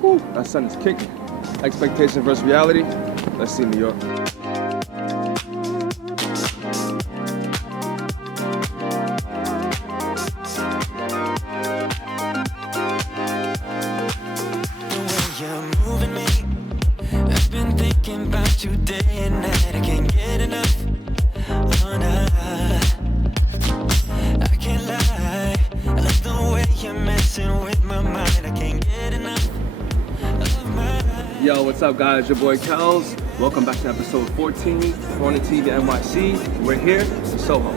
Whew, that sun is kicking. Expectation versus reality. Let's see New York. Yo, what's up guys? Your boy Kels. Welcome back to episode 14 of Runaway NYC. We're here in Soho.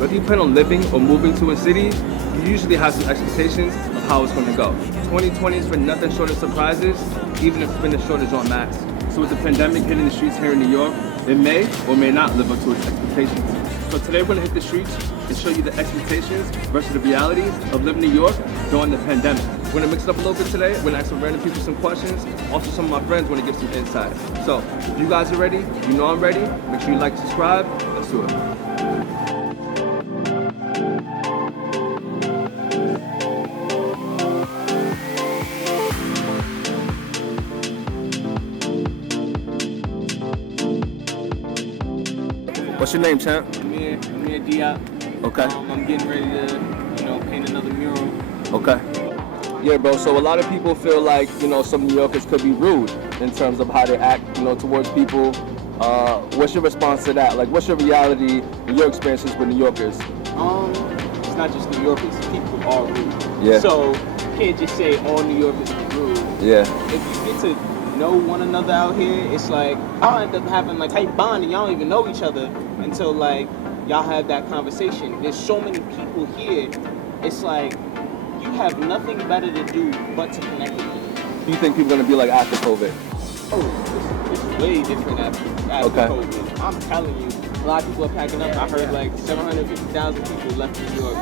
Whether you plan on living or moving to a city, you usually have some expectations of how it's going to go. 2020 has been nothing short of surprises, even if it's been a shortage on masks. So with the pandemic hitting the streets here in New York, it may or may not live up to its expectations. So today we're going to hit the streets and show you the expectations versus the realities of living in New York during the pandemic. We're going to mix it up a little bit today. We're going to ask some random people some questions. Also, some of my friends want to give some insight. So, if you guys are ready, you know I'm ready. Make sure you like and subscribe. Let's do it. What's your name, champ? Amir Diop. Okay. I'm getting ready to, paint another mural. Okay. Yeah, bro, so a lot of people feel like, some New Yorkers could be rude in terms of how they act, towards people. What's your response to that? Like, what's your reality and your experiences with New Yorkers? It's not just New Yorkers, people are rude. Yeah. So, you can't just say all New Yorkers are rude. Yeah. If you get to know one another out here, it's like, y'all end up having, tight bond and y'all don't even know each other until, y'all have that conversation. There's so many people here, it's like, you have nothing better to do but to connect with them. Do you think people are going to be like after COVID? Oh, it's way different after Okay. COVID. I'm telling you, a lot of people are packing up. I heard 750,000 people left New York.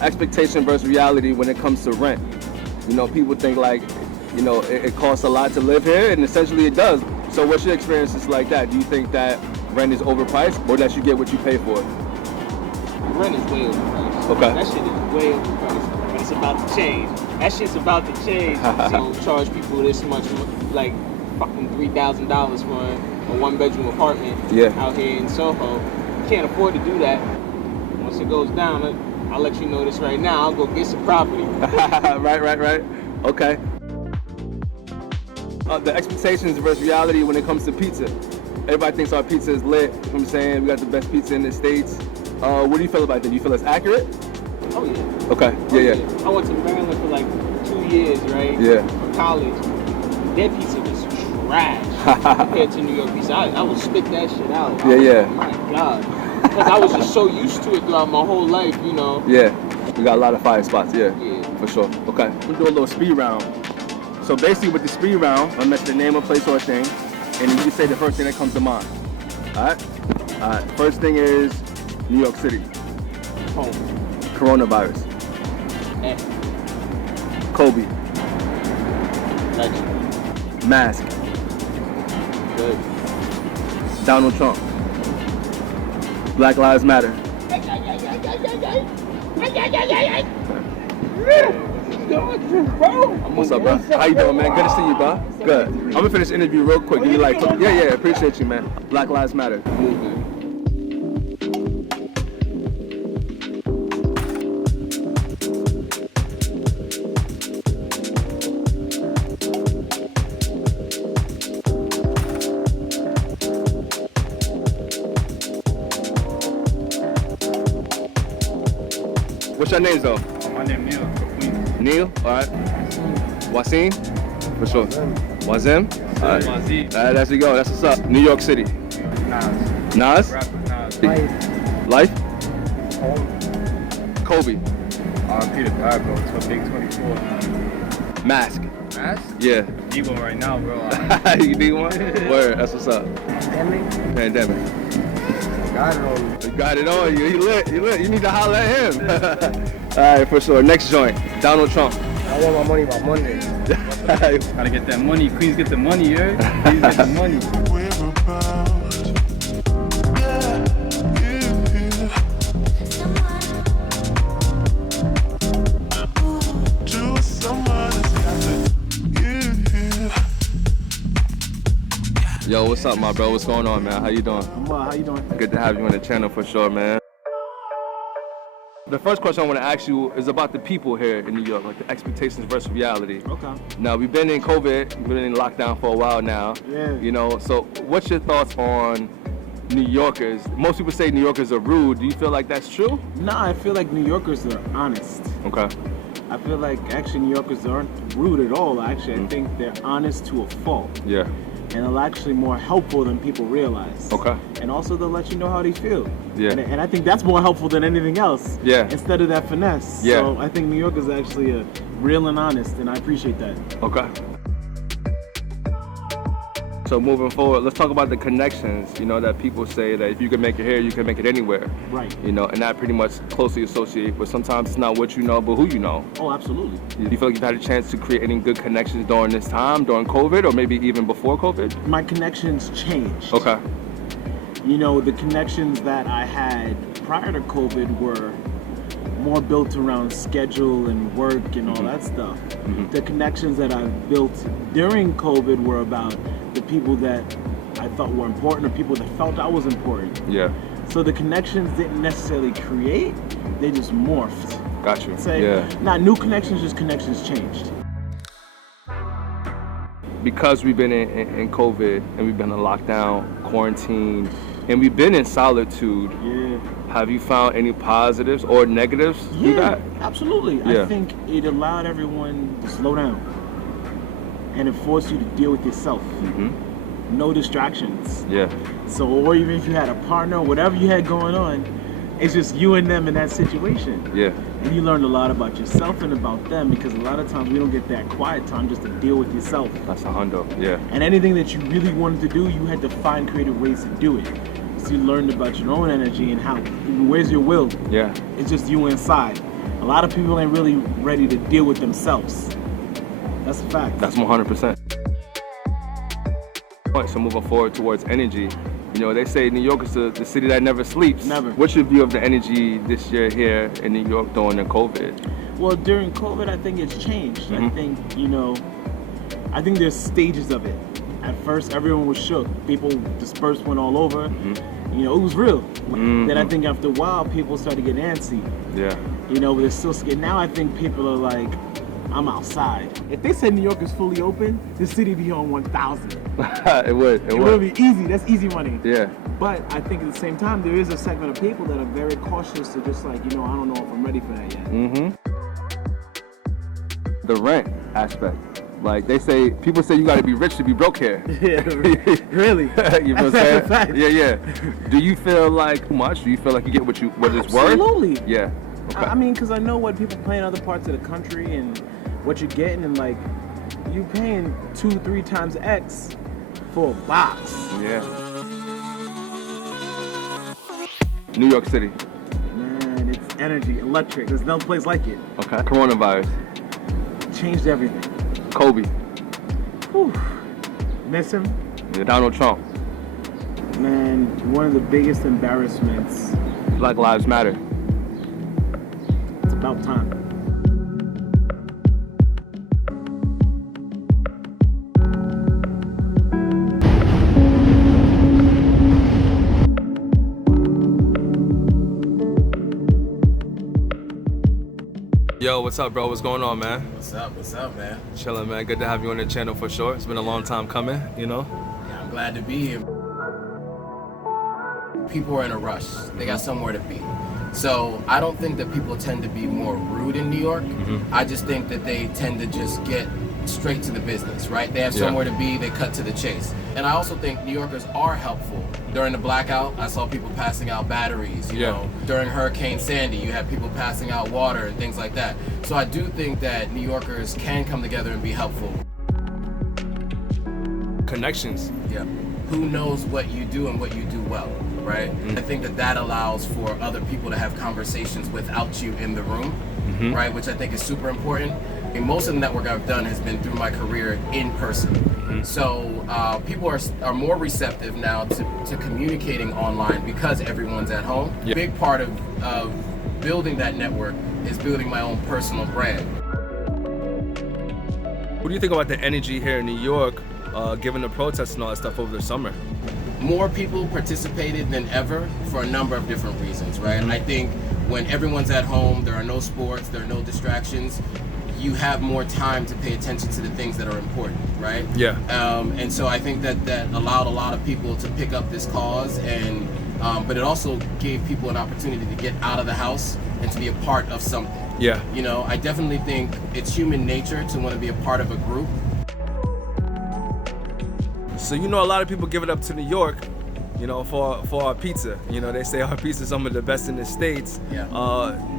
Expectation versus reality when it comes to rent. People think it costs a lot to live here, and essentially it does. So what's your experiences like that? Do you think that rent is overpriced or that you get what you pay for? Rent is way overpriced. Okay. That shit is way overpriced, but it's about to change. That shit's about to change. So charge people this much, like fucking $3,000 for a one-bedroom apartment out here in Soho. You can't afford to do that. Once it goes down, I'll let you know this right now. I'll go get some property. Right. Okay. The expectations versus reality when it comes to pizza. Everybody thinks our pizza is lit. You know what I'm saying? We got the best pizza in the States. What do you feel about that? Do you feel it's accurate? Oh, yeah. Okay. Yeah. I went to Maryland for 2 years, right? Yeah. For college. Their pizza was trash compared to New York pizza. I would spit that shit out. Yeah. Oh my God. Because I was just so used to it throughout my whole life, Yeah. We got a lot of fire spots, yeah. Yeah. For sure. Okay. We'll do a little speed round. So basically with the speed round, I'm mention the name of place or a thing, and then you can say the first thing that comes to mind. Alright? First thing is New York City. Home. Coronavirus. Kobe. Legend. Mask. Good. Donald Trump. Black Lives Matter. What's up, bro? How you doing, man? Good to see you, bro. Good. I'm gonna finish the interview real quick. Give me yeah, appreciate you, man. Black Lives Matter. Movement. What's your name, though? My name is Neil. Neil? Alright. Wasim? For sure. Wazim? Alright. Wazim. Alright, there you go. That's what's up. New York City. Nas. Nas? Rapper Nas. Life? Kobe. Peter God, bro. It's a big 24. Mask. Mask? Yeah. Need one right now, bro. You need one? Word. That's what's up. Pandemic. Got it on. You got it on you. He lit. You need to holler at him. Alright, for sure. Next joint. Donald Trump. I want my money by Monday. Gotta get that money. Queens get the money, yeah? Queens get the money. To someone Yo, what's up, my bro? What's going on, man? How you doing? I'm well. How you doing? Good to have you on the channel for sure, man. The first question I want to ask you is about the people here in New York, like the expectations versus reality. Okay. Now, we've been in COVID, we've been in lockdown for a while now. Yeah. You know, so what's your thoughts on New Yorkers? Most people say New Yorkers are rude. Do you feel like that's true? Nah, I feel like New Yorkers are honest. Okay. I feel like actually New Yorkers aren't rude at all. Actually, I think they're honest to a fault. Yeah. And they're actually more helpful than people realize. Okay. And also they'll let you know how they feel. Yeah. And I think that's more helpful than anything else. Yeah. Instead of that finesse. Yeah. So I think New Yorkers are actually real and honest, and I appreciate that. Okay. So moving forward, let's talk about the connections, you know, that people say that if you can make it here, you can make it anywhere. Right. You know, and that pretty much closely associate, but sometimes it's not what you know, but who you know. Oh, absolutely. Do you feel like you've had a chance to create any good connections during this time, during COVID, or maybe even before COVID? My connections changed. Okay. You know, the connections that I had prior to COVID were more built around schedule and work and all that stuff. The connections that I've built during COVID were about the people that I thought were important or people that felt I was important. Yeah. So the connections didn't necessarily create, they just morphed. Got you. Say, Yeah. not new connections, just connections changed. Because we've been in COVID and we've been in lockdown, quarantine, and we've been in solitude, Yeah. have you found any positives or negatives through Yeah, that? absolutely. Yeah. I think it allowed everyone to slow down. And it forced you to deal with yourself. No distractions. Yeah. So, or even if you had a partner, whatever you had going on, it's just you and them in that situation. Yeah. And you learned a lot about yourself and about them, because a lot of times we don't get that quiet time just to deal with yourself. That's a hundo. Yeah. And anything that you really wanted to do, you had to find creative ways to do it. So you learned about your own energy and how, where's your will? Yeah. It's just you inside. A lot of people ain't really ready to deal with themselves. That's a fact. That's 100%. So moving forward towards energy, you know, they say New York is the city that never sleeps. Never. What's your view of the energy this year here in New York during the COVID? Well, during COVID, I think it's changed. I think, you know, I think there's stages of it. At first, everyone was shook. People dispersed, went all over. You know, it was real. Then I think after a while, people started to get antsy. Yeah. You know, but they're still scared. Now I think people are like, I'm outside. If they said New York is fully open, the city be on 1,000. It would. It would be easy. That's easy money. Yeah. But I think at the same time, there is a segment of people that are very cautious to just like, you know, I don't know if I'm ready for that yet. The rent aspect. Like they say, people say you got to be rich to be broke here. Yeah, really. You know what I'm That's a saying? fact. Yeah. Do you feel like too much? Do you feel like you get what it's worth? Absolutely. Yeah. Okay. I mean, because I know what people pay in other parts of the country and what you're getting, and like, you paying 2-3 times X for a box. Yeah. New York City. Man, it's energy, electric. There's no place like it. Okay. Coronavirus. Changed everything. Kobe. Whew. Miss him. Yeah, Donald Trump. Man, one of the biggest embarrassments. Black Lives Matter. It's about time. Yo, what's up, bro? What's going on, man? What's up, man? Chilling, man. Good to have you on the channel for sure. It's been a long time coming, you know? Yeah, I'm glad to be here. People are in a rush. They got somewhere to be. So I don't think that people tend to be more rude in New York. I just think that they tend to just get straight to the business, right? They have somewhere to be, they cut to the chase. And I also think New Yorkers are helpful. During the blackout, I saw people passing out batteries, you know. During Hurricane Sandy, you had people passing out water and things like that. So I do think that New Yorkers can come together and be helpful. Connections. Yeah. Who knows what you do and what you do well, right? I think that allows for other people to have conversations without you in the room, right? Which I think is super important. I mean, most of the network I've done has been through my career in person. So people are more receptive now to communicating online because everyone's at home. A big part of building that network is building my own personal brand. What do you think about the energy here in New York given the protests and all that stuff over the summer? More people participated than ever for a number of different reasons, right? I think when everyone's at home, there are no sports, there are no distractions, you have more time to pay attention to the things that are important, right? Yeah. And so I think that allowed a lot of people to pick up this cause, and but it also gave people an opportunity to get out of the house and to be a part of something. Yeah. You know, I definitely think it's human nature to want to be a part of a group. So, you know, a lot of people give it up to New York, you know, for our pizza. You know, they say our pizza is some of the best in the States. Yeah.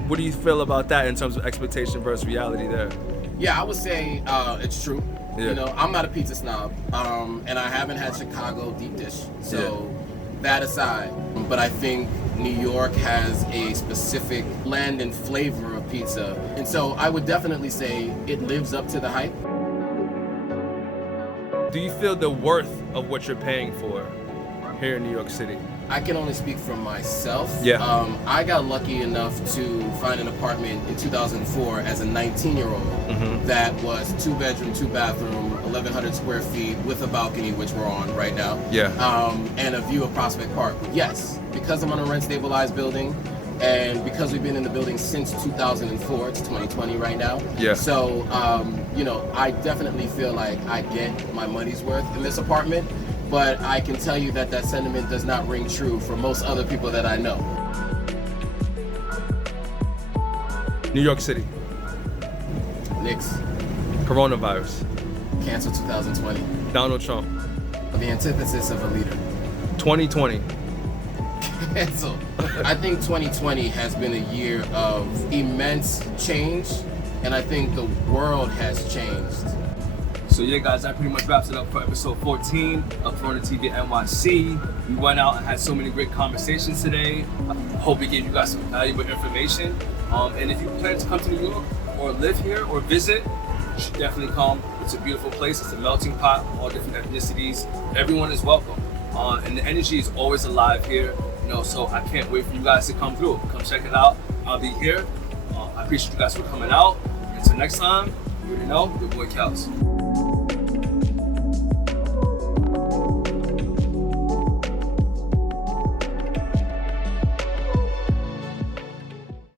What do you feel about that in terms of expectation versus reality there? Yeah, I would say it's true. Yeah. You know, I'm not a pizza snob, and I haven't had Chicago deep dish. So that aside, but I think New York has a specific blend and flavor of pizza. And so I would definitely say it lives up to the hype. Do you feel the worth of what you're paying for here in New York City? I can only speak for myself. Yeah. I got lucky enough to find an apartment in 2004 as a 19-year-old that was 2-bedroom, 2-bathroom, 1,100 square feet with a balcony, which we're on right now. Yeah. And a view of Prospect Park. Yes, because I'm on a rent-stabilized building, and because we've been in the building since 2004, it's 2020 right now. Yeah. So, you know, I definitely feel like I get my money's worth in this apartment, but I can tell you that that sentiment does not ring true for most other people that I know. New York City. Knicks. Coronavirus. Cancel 2020. Donald Trump. The antithesis of a leader. 2020. Cancel. I think 2020 has been a year of immense change, and I think the world has changed. So yeah, guys, that pretty much wraps it up for episode 14 of Corona TV NYC. We went out and had so many great conversations today. I hope we gave you guys some valuable information. And if you plan to come to New York or live here or visit, you should definitely come. It's a beautiful place. It's a melting pot, all different ethnicities. Everyone is welcome. And the energy is always alive here. You know, so I can't wait for you guys to come through. Come check it out. I'll be here. I appreciate you guys for coming out. Until next time, you already know, your boy Kels.